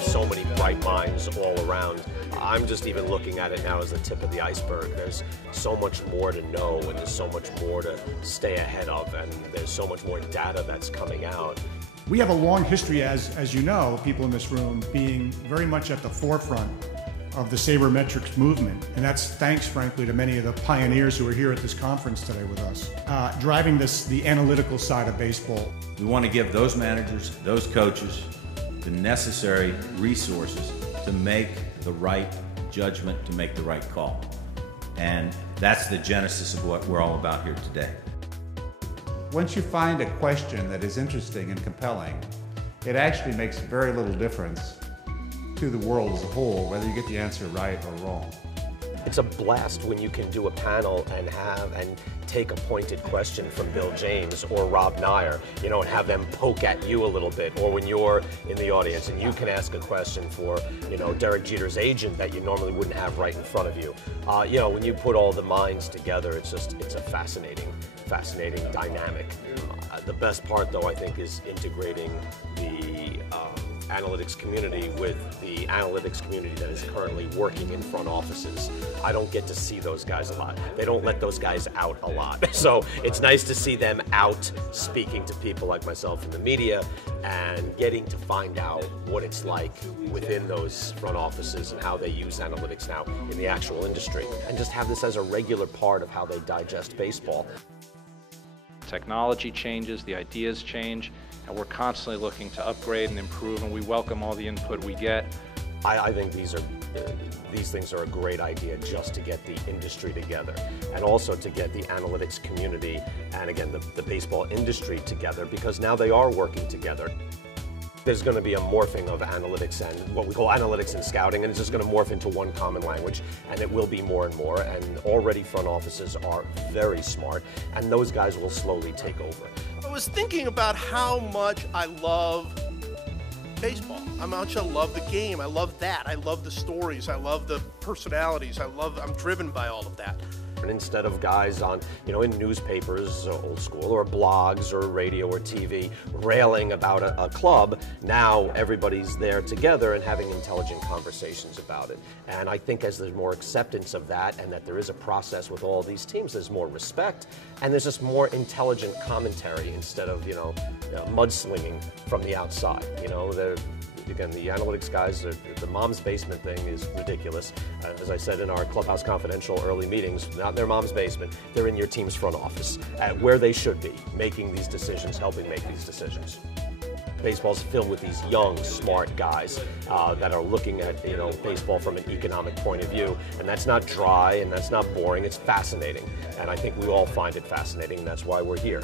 have so many bright minds all around. I'm just even looking at it now as the tip of the iceberg. There's so much more to know, and there's so much more to stay ahead of, and there's so much more data that's coming out. We have a long history, as you know, people in this room, being very much at the forefront of the sabermetrics movement. And that's thanks, frankly, to many of the pioneers who are here at this conference today with us, driving the analytical side of baseball. We want to give those managers, those coaches, the necessary resources to make the right judgment, to make the right call. And that's the genesis of what we're all about here today. Once you find a question that is interesting and compelling, it actually makes very little difference to the world as a whole, whether you get the answer right or wrong. It's a blast when you can do a panel and take a pointed question from Bill James or Rob Nyer, and have them poke at you a little bit, or when you're in the audience and you can ask a question for, Derek Jeter's agent that you normally wouldn't have right in front of you. When you put all the minds together, it's a fascinating dynamic. The best part, though, I think, is integrating the analytics community with the analytics community that is currently working in front offices. I don't get to see those guys a lot. They don't let those guys out a lot. So it's nice to see them out speaking to people like myself in the media and getting to find out what it's like within those front offices and how they use analytics now in the actual industry, and just have this as a regular part of how they digest baseball. Technology changes, the ideas change, and we're constantly looking to upgrade and improve, and we welcome all the input we get. I think these things are a great idea just to get the industry together, and also to get the analytics community and, again, the baseball industry together, because now they are working together. There's going to be a morphing of analytics and what we call analytics and scouting, and it's just going to morph into one common language, and it will be more and more, and already front offices are very smart, and those guys will slowly take over. I was thinking about how much I love baseball, how much I love the game. I love that. I love the stories. I love the personalities. I'm driven by all of that. And instead of guys on, in newspapers, old school, or blogs, or radio, or TV, railing about a club, now everybody's there together and having intelligent conversations about it. And I think as there's more acceptance of that, and that there is a process with all these teams, there's more respect, and there's just more intelligent commentary instead of, mudslinging from the outside. Again, the analytics guys, the mom's basement thing is ridiculous. As I said in our Clubhouse Confidential early meetings, not in their mom's basement, they're in your team's front office, where they should be, making these decisions, helping make these decisions. Baseball's filled with these young, smart guys that are looking at baseball from an economic point of view, and that's not dry and that's not boring. It's fascinating, and I think we all find it fascinating, and that's why we're here.